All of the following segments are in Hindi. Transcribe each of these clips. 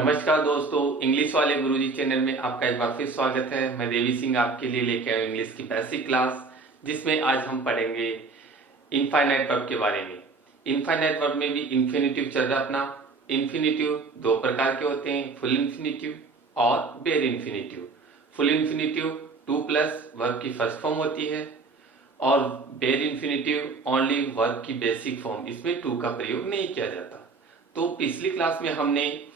नमस्कार दोस्तों, इंग्लिश वाले गुरुजी चैनल में आपका एक बार फिर स्वागत है। मैं देवी सिंह आपके लिए लेके आया हूँ इंग्लिश की बेसिक क्लास, जिसमें आज हम पढ़ेंगे इनफाइनाइट वर्ब के बारे में। इनफाइनाइट वर्ब में भी इन्फिनिटिव चल रहा अपना। इन्फिनिटिव दो प्रकार के होते हैं, फुल इन्फिनिटिव और bare infinitive. Full infinitive to plus verb की फर्स्ट फॉर्म होती है और बेयर इन्फिनिटिव ओनली वर्ब की बेसिक फॉर्म, इसमें टू का प्रयोग नहीं किया जाता। तो पिछली क्लास में हमने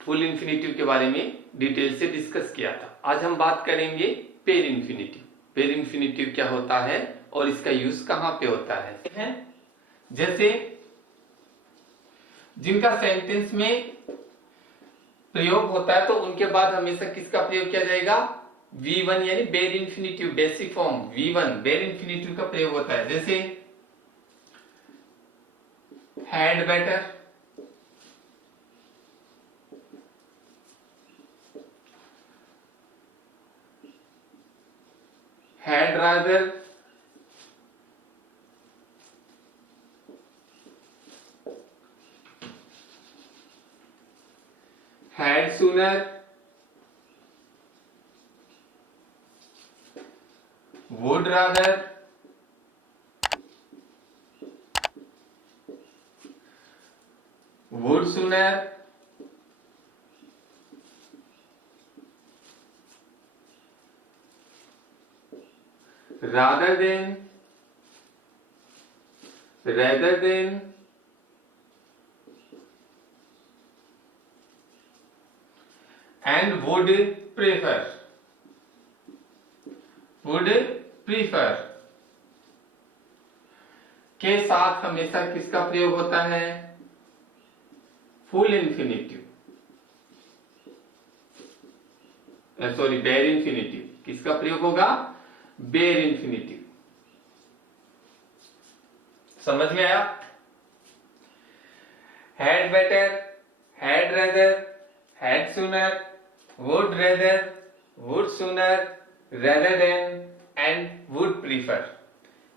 फुल इन्फिनिटिव के बारे में डिटेल से डिस्कस किया था। आज हम बात करेंगे पेयर इन्फिनिटिव। पेयर इन्फिनिटिव क्या होता है और इसका यूज कहां पे होता है। जैसे जिनका सेंटेंस में प्रयोग होता है तो उनके बाद हमेशा किसका प्रयोग किया जाएगा, V1 यानी bare infinitive basic form V1 bare infinitive का प्रयोग होता है। जैसे had better, had rather, had sooner, would rather, would sooner, rather than, and would prefer, के साथ हमेशा किसका प्रयोग होता है, full infinitive, sorry bare infinitive. किसका प्रयोग होगा, बेयर इन्फिनिटिव। समझ में आया। Had better, had rather, had sooner, would rather, would sooner, rather than and would prefer.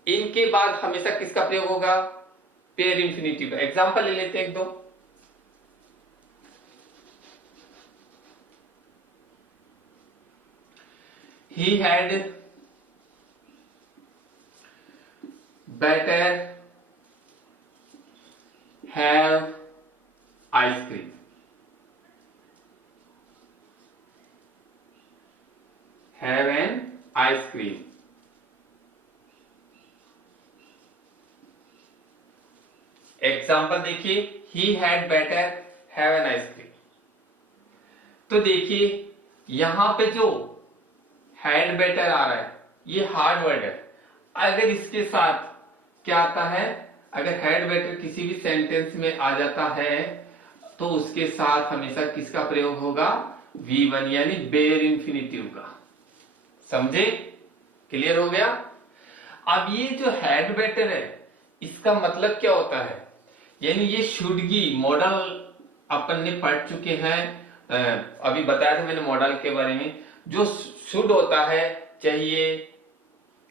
इनके बाद हमेशा किसका प्रयोग होगा, पेयर इन्फिनिटिव। एग्जांपल ले लेते हैं एक दो। He had better have ice cream, have an ice cream। Example देखिए, he had better have an ice cream। तो देखिए यहां पे जो had better आ रहा है ये हार्ड वर्ड है। अगर इसके साथ क्या आता है, अगर हैड बेटर किसी भी सेंटेंस में आ जाता है तो उसके साथ हमेशा किसका प्रयोग होगा, V1 यानी बेयर इन्फिनिटिव का। समझे, क्लियर हो गया। अब ये जो हैड बेटर है इसका मतलब क्या होता है, यानी ये शुडगी मॉडल अपन ने पढ़ चुके हैं। अभी बताया था मैंने मॉडल के बारे में। जो शुड होता है, चाहिए,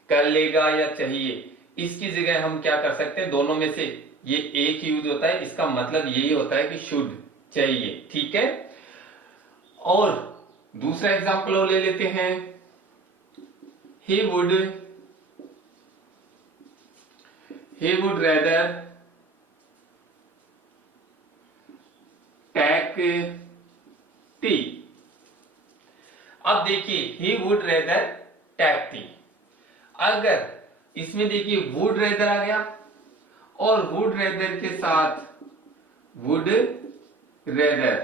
कर लेगा या चाहिए, इसकी जगह हम क्या कर सकते हैं, दोनों में से ये एक यूज होता है। इसका मतलब यही होता है कि शुड, चाहिए, ठीक है। और दूसरा एग्जांपल और ले लेते हैं। he would rather take tea। अब देखिए he would rather take tea। अगर इसमें देखिए वुड रेदर आ गया और वुड रेदर के साथ वुड रेदर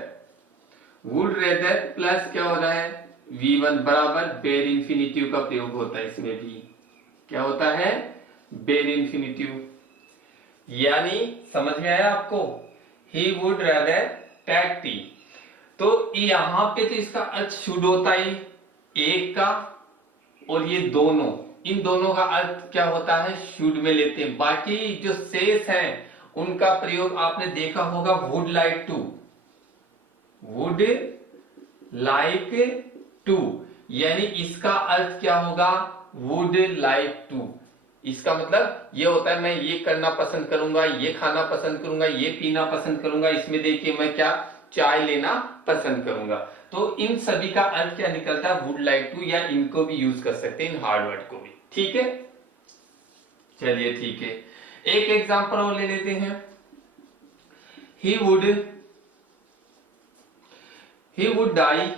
प्लस क्या हो रहा है, V1 बराबर बेयर इन्फिनिटिव का प्रयोग होता है। इसमें भी क्या होता है, बेयर इन्फिनिटिव। यानी समझ में आया आपको, he would rather take tea। तो यहां पे तो इसका अर्थ शुड होता है एक का, और ये दोनों, इन दोनों का अर्थ क्या होता है, शुड में लेते हैं। बाकी जो शेष हैं उनका प्रयोग आपने देखा होगा, would like to, would like to, यानी इसका अर्थ क्या होगा, वुड लाइक टू। इसका मतलब ये होता है मैं ये करना पसंद करूंगा, ये खाना पसंद करूंगा, ये पीना पसंद करूंगा। इसमें देखिए मैं क्या चाय लेना पसंद करूंगा। तो इन सभी का अर्थ क्या निकलता है, वुड लाइक टू, या इनको भी यूज कर सकते हैं, इन हार्ड वर्ड को भी। ठीक है, चलिए ठीक है, एक एग्जांपल और ले लेते हैं। he would die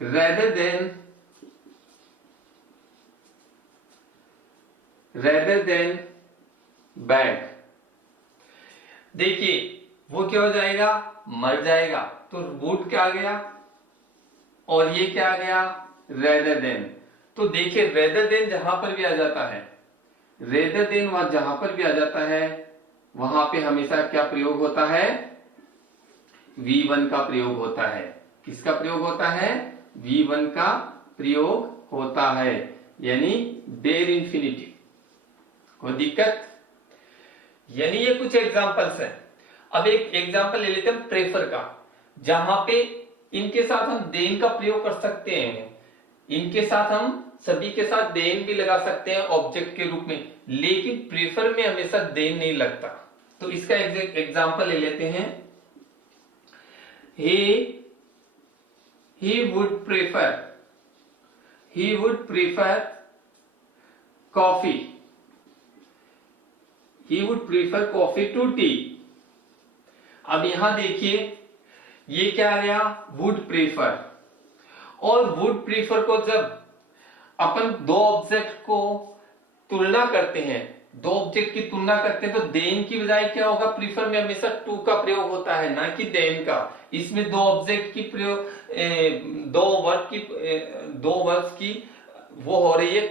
rather than beg। देखिए वो क्या हो जाएगा, मर जाएगा। तो वुड क्या आ गया और ये क्या आ गया, रेदर देन। तो देखिए रेदर देन जहां पर भी आ जाता है, रेदर देन वहां जहां पर भी आ जाता है, वहां पे हमेशा क्या प्रयोग होता है, V1 का प्रयोग होता है। किसका प्रयोग होता है, V1 का प्रयोग होता है, यानी बेर इंफिनिटिव। कोई दिक्कत, यानी ये कुछ एग्जांपल्स हैं। अब एक एग्जांपल ले लेते हैं प्रेफर का, जहां पे इनके साथ हम देन का प्रयोग कर सकते हैं, इनके साथ हम सभी के साथ देन भी लगा सकते हैं ऑब्जेक्ट के रूप में, लेकिन प्रेफर में हमेशा देन नहीं लगता। तो इसका एग्जांपल ले लेते हैं। he would prefer coffee to tea। अब यहां देखिए ये क्या आ गया, वुड प्रेफर। और वुड प्रेफर को जब अपन दो ऑब्जेक्ट को तुलना करते हैं, दो ऑब्जेक्ट की तुलना करते हैं, तो देन की बजाय क्या होगा, प्रीफर में हमेशा टू का प्रयोग होता है, ना कि देन का। इसमें दो ऑब्जेक्ट की प्रयोग, दो वर्ड्स की वो हो रही है,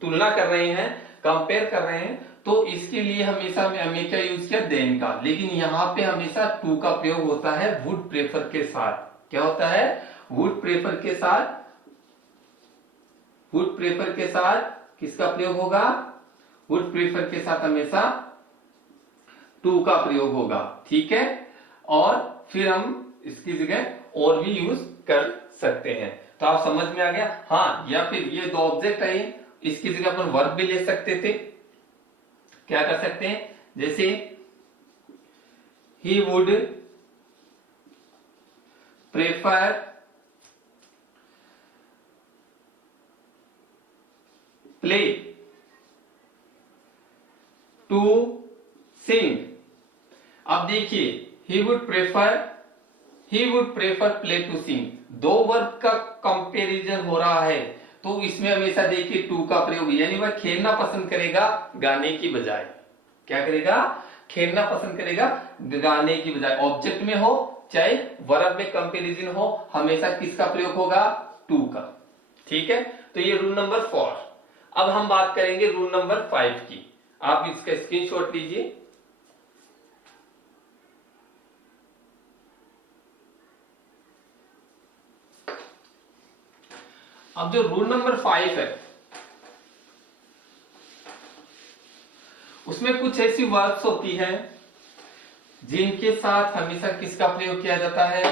तुलना कर रहे हैं, कंपेयर कर रहे हैं, तो इसके लिए हमेशा हमें क्या यूज किया, देन का। लेकिन यहाँ पे हमेशा टू का प्रयोग होता है वुड प्रेफर के साथ। क्या होता है, वुड प्रेफर के साथ, वुड प्रेफर के साथ किसका प्रयोग होगा, वुड प्रेफर के साथ हमेशा टू का प्रयोग होगा। ठीक है, और फिर हम इसकी जगह और भी यूज कर सकते हैं। तो आप समझ में आ गया। हाँ, या फिर ये दो ऑब्जेक्ट है, इसकी जगह अपन वर्ब भी ले सकते थे। क्या कर सकते हैं, जैसे he would prefer play to sing. अब देखिए he would prefer play to sing, दो वर्ब का कंपैरिजन हो रहा है, तो इसमें हमेशा देखिए टू का प्रयोग, यानी वह खेलना पसंद करेगा गाने की बजाय। क्या करेगा, खेलना पसंद करेगा गाने की बजाय। ऑब्जेक्ट में हो चाहे वर्ब में कंपैरिजन हो, हमेशा किसका प्रयोग होगा, टू का। ठीक है, तो ये रूल नंबर 4। अब हम बात करेंगे रूल नंबर 5 की। आप इसका स्क्रीनशॉट लीजिए। अब जो रूल नंबर 5 है, उसमें कुछ ऐसी वर्ड्स होती हैं जिनके साथ हमेशा किसका प्रयोग किया जाता है,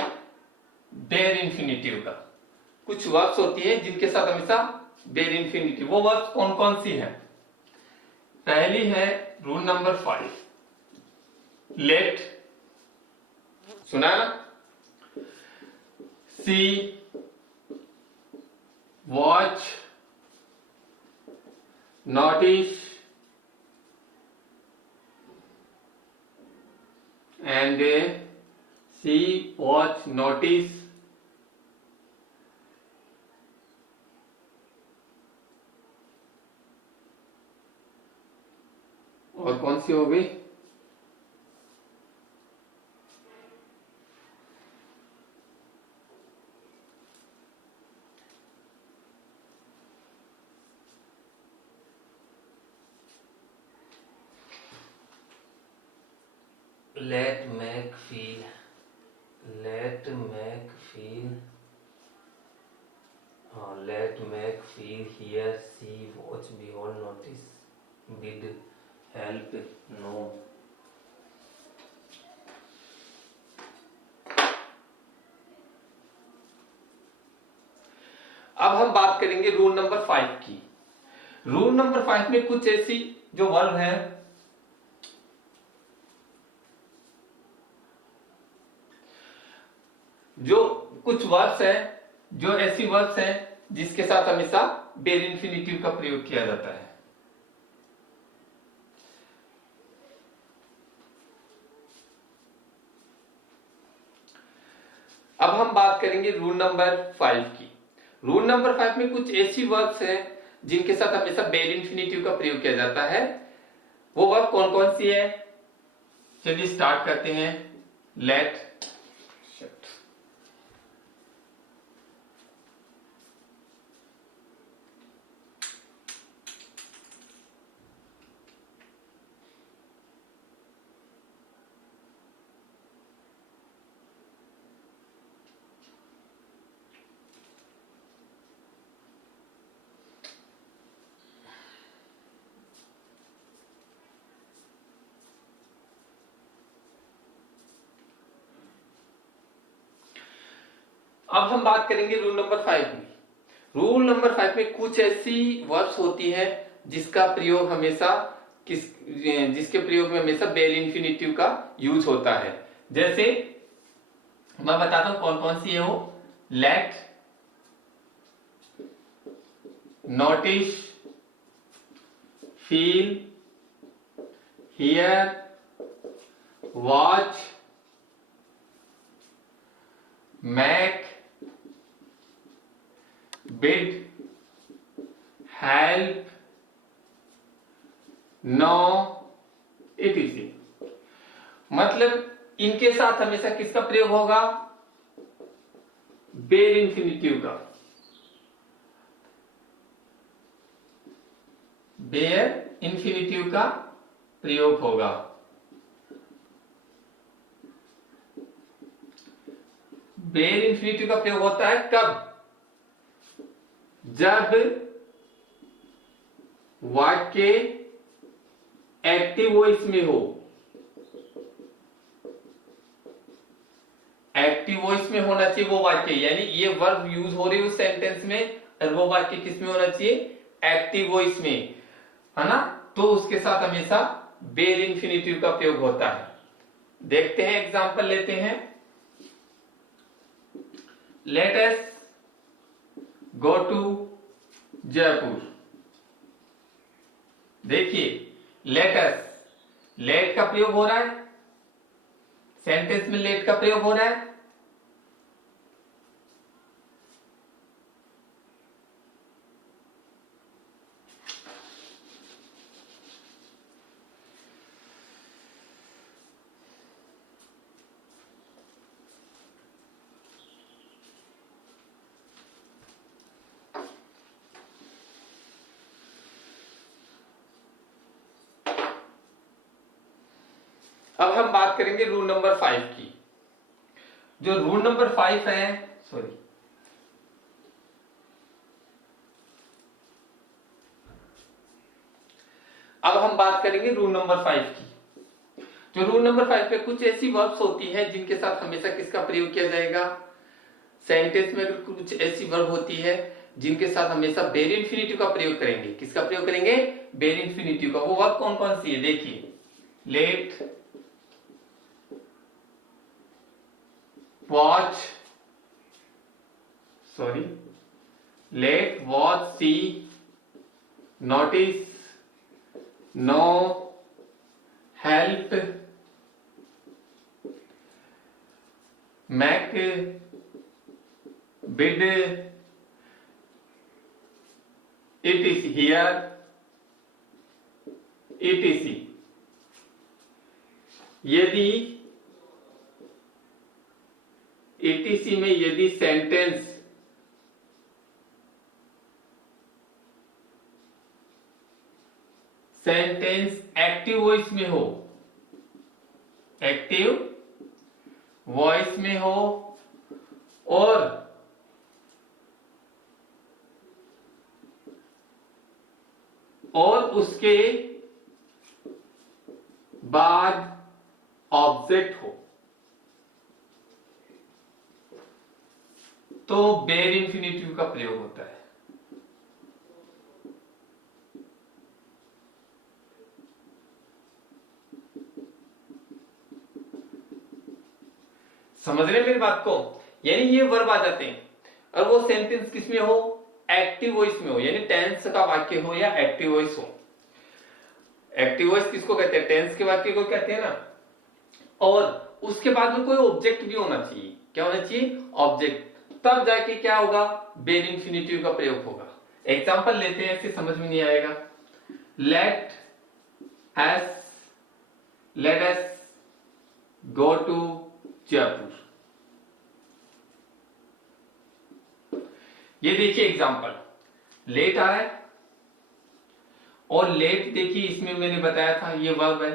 बेयर इंफिनिटिव का। कुछ वर्ड्स होती हैं जिनके साथ हमेशा बेयर इंफिनिटिव। वो वर्ड्स कौन कौन सी हैं, पहली है रूल नंबर 5, लेट। सुना ना, see, watch, notice and see, watch, notice, और कौन सी हो गई, let, make, feel, let, make, feel, let, make, feel, hear, see, watch, behold, notice, bid, help, know। अब हम बात करेंगे रूल नंबर 5 की। रूल नंबर 5 में कुछ ऐसी जो वर्ब है जो कुछ वर्ड्स है, जो ऐसी वर्ड्स हैं जिसके साथ हमेशा बेयर इंफिनिटिव का प्रयोग किया जाता है। अब हम बात करेंगे रूल नंबर 5 की। रूल नंबर 5 में कुछ ऐसी वर्ब्स हैं जिनके साथ हमेशा बेयर इंफिनिटिव का प्रयोग किया जाता है। वो वर्ब कौन कौन सी है, चलिए स्टार्ट करते हैं। लेट, अब हम बात करेंगे रूल नंबर 5 में। रूल नंबर 5 में कुछ ऐसी वर्ब्स होती हैं जिसका प्रयोग हमेशा जिसके प्रयोग में हमेशा बेयर इंफिनिटिव का यूज होता है। जैसे मैं बताता हूं कौन कौन सी है वो। Let, notice, feel, hear, watch, make, bid, help, know, etc। मतलब इनके साथ हमेशा किसका प्रयोग होगा, बेयर इंफिनिटिव का। बेयर इंफिनिटिव का प्रयोग होगा। बेयर इंफिनिटिव का प्रयोग होता है कब, जब वाक्य एक्टिव वॉइस में हो। एक्टिव वॉइस में होना चाहिए वो वाक्य, यानी ये वर्ब यूज हो रही है उस सेंटेंस में, और वो वाक्य किस में होना चाहिए, एक्टिव वॉइस में, है ना। तो उसके साथ हमेशा बेयर इंफिनिटिव का प्रयोग होता है। देखते हैं, एग्जांपल लेते हैं। Let us go to Jaipur. देखिए, लेट अस, लेट का प्रयोग हो रहा है सेंटेंस में, लेट का प्रयोग हो रहा है। अब हम बात करेंगे रूल नंबर 5 की। जो रूल नंबर 5 है, सॉरी, अब हम बात करेंगे रूल नंबर 5 की। जो रूल नंबर 5 पे कुछ ऐसी वर्ब्स होती हैं जिनके साथ हमेशा किसका प्रयोग किया जाएगा, सेंटेंस में कुछ ऐसी वर्ब होती है जिनके साथ हमेशा बेयर इंफिनिटिव का प्रयोग करेंगे। किसका प्रयोग करेंगे, बेयर इंफिनिटिव का। वो वर्ब कौन कौन सी है, देखिए। Let, watch, sorry, let, watch, see, notice, know, help, make, bid, etc, hear, etc। यदि etc में यदि सेंटेंस एक्टिव वॉइस में हो, एक्टिव वॉइस में हो, और उसके बाद ऑब्जेक्ट हो, तो बेयर इंफिनिटिव का प्रयोग होता है। समझ रहे हैं मेरी बात को। यानी ये वर्ब आ जाते हैं। और वो सेंटेंस किसमें हो, एक्टिव वॉइस में हो, यानी टेंस का वाक्य हो या एक्टिव वॉइस हो। एक्टिव वॉइस किसको कहते हैं, टेंस के वाक्य को कहते हैं ना। और उसके बाद में कोई ऑब्जेक्ट भी होना चाहिए। क्या होना चाहिए, ऑब्जेक्ट, तब जाके क्या होगा, बेर इंफिनिटिव का प्रयोग होगा। एग्जांपल लेते हैं, ऐसे समझ में नहीं आएगा। Let us go to Jaipur. ये देखिए एग्जांपल, लेट आ रहा है और लेट देखिए इसमें मैंने बताया था ये वर्ब है,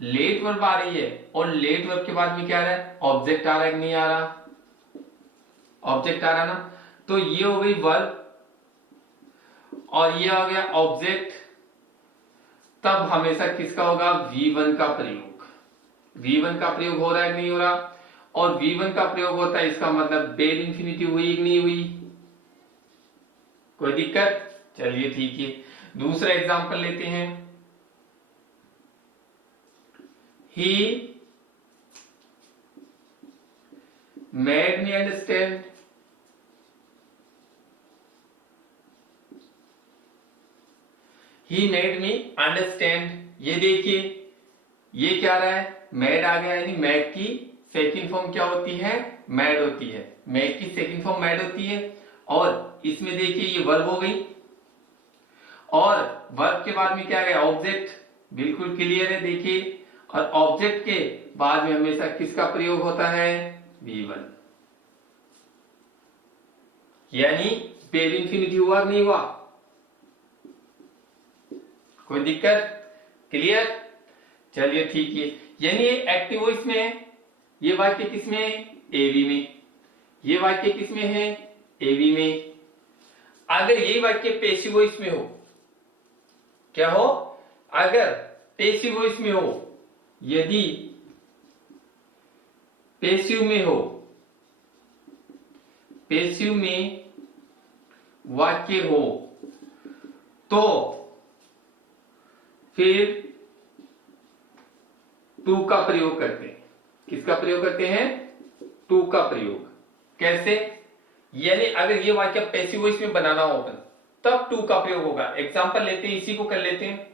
लेट वर्ब आ रही है और लेट वर्ब के बाद में क्या आ रहा है, ऑब्जेक्ट आ रहा है कि नहीं आ रहा, ऑब्जेक्ट आ रहा ना। तो ये हो गई वर्ब और ये आ गया ऑब्जेक्ट। तब हमेशा किसका होगा, V1 का प्रयोग। V1 का प्रयोग हो रहा है कि नहीं हो रहा, और V1 का प्रयोग होता है, इसका मतलब बेर इंफिनिटिव हुई कि नहीं हुई, कोई दिक्कत, चलिए ठीक है। दूसरा एग्जांपल लेते हैं, he made me understand, he made me understand. ये देखिए ये क्या आ रहा है, मेड आ गया, यानी मेड की सेकंड फॉर्म क्या होती है, मेड होती है, मेड की सेकंड फॉर्म मेड होती है। और इसमें देखिए ये वर्ब हो गई और वर्ब के बाद में क्या है, ऑब्जेक्ट, बिल्कुल क्लियर है देखिए। और ऑब्जेक्ट के बाद में हमेशा किसका प्रयोग होता है, V1, यानी बेर इंफिनिटिव हुआ नहीं हुआ, कोई दिक्कत, क्लियर, चलिए ठीक है। यानी ये एक्टिव वॉइस में है, ये वाक्य किसमें है, एवी में, ये वाक्य किसमें है, एवी में। अगर ये वाक्य पैसिव वॉइस में हो, क्या हो, अगर पैसिव वॉइस में हो, यदि पैसिव में हो, पैसिव में वाक्य हो तो फिर टू का प्रयोग करते हैं। किसका प्रयोग करते हैं, टू का प्रयोग। कैसे, यानी अगर ये वाक्य पैसिव वॉइस में बनाना हो अपन, तब टू का प्रयोग होगा। एग्जांपल लेते हैं, इसी को कर लेते हैं,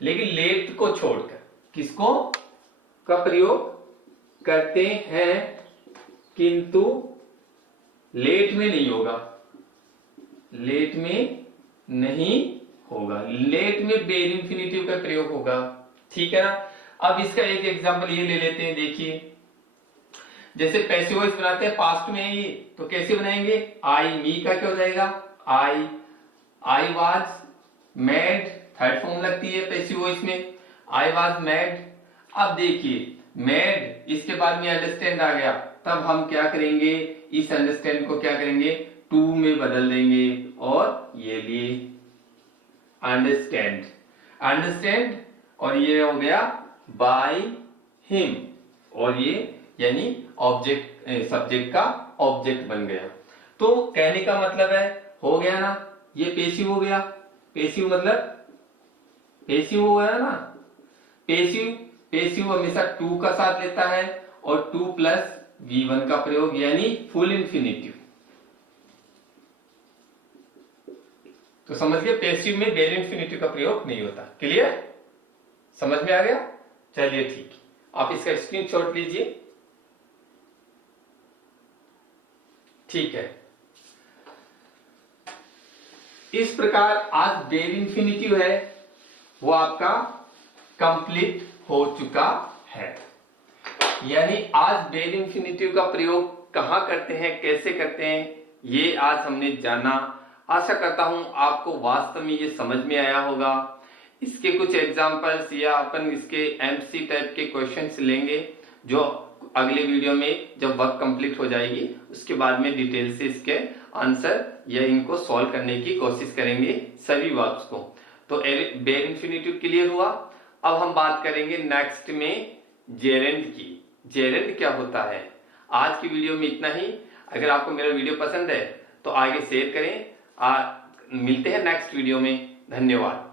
लेकिन लेट को छोड़कर किसको का प्रयोग करते हैं, किंतु लेट में नहीं होगा, लेट में नहीं होगा, लेट में बेर इंफिनिटिव का प्रयोग होगा, ठीक है ना। अब इसका एक एग्जांपल ये ले लेते हैं, देखिए जैसे पैसिव वॉइस बनाते हैं पास्ट में है ये, तो कैसे बनाएंगे, आई, मी का क्या हो जाएगा, I was made, third form लगती है पैसिव वॉइस में, आई वाज मेड। अब देखिए मेड, इसके बाद में अंडरस्टैंड आ गया, तब हम क्या करेंगे, इस अंडरस्टैंड को क्या करेंगे, टू में बदल देंगे और ये लिए अंडरस्टैंड, अंडरस्टैंड, और ये हो गया बाय हिम, और ये यानी ऑब्जेक्ट, सब्जेक्ट का ऑब्जेक्ट बन गया। तो कहने का मतलब है, हो गया ना, ये पैसिव हो गया, पैसिव मतलब पैसिव हो गया ना, पैसिव हमेशा टू का साथ लेता है और टू प्लस V1 का प्रयोग, यानी फुल इंफिनिटिव। तो समझ गए, पैसिव में बेर इंफिनिटिव का प्रयोग नहीं होता, क्लियर, समझ में आ गया, चलिए ठीक, आप इसका स्क्रीनशॉट लीजिए, ठीक है। इस प्रकार आज बेर इंफिनिटिव है वो आपका कंप्लीट हो चुका है। यानी आज बेर इंफिनिटिव का प्रयोग कहां करते हैं, कैसे करते हैं, ये आज हमने जाना। आशा करता हूं आपको वास्तव में ये समझ में आया होगा। इसके कुछ एग्जांपल्स या अपन इसके एमसी टाइप के क्वेश्चंस लेंगे, जो अगले वीडियो में जब वर्क कंप्लीट हो जाएगी उसके बाद में डिटेल से इसके आंसर या इनको सॉल्व करने की कोशिश करेंगे सभी वर्ब्स को। तो बेर इंफिनिटिव क्लियर हुआ। अब हम बात करेंगे नेक्स्ट में जेरेंड की। जेरेंड क्या होता है, आज की वीडियो में इतना ही। अगर आपको मेरा वीडियो पसंद है तो आगे शेयर करें। मिलते हैं नेक्स्ट वीडियो में, धन्यवाद।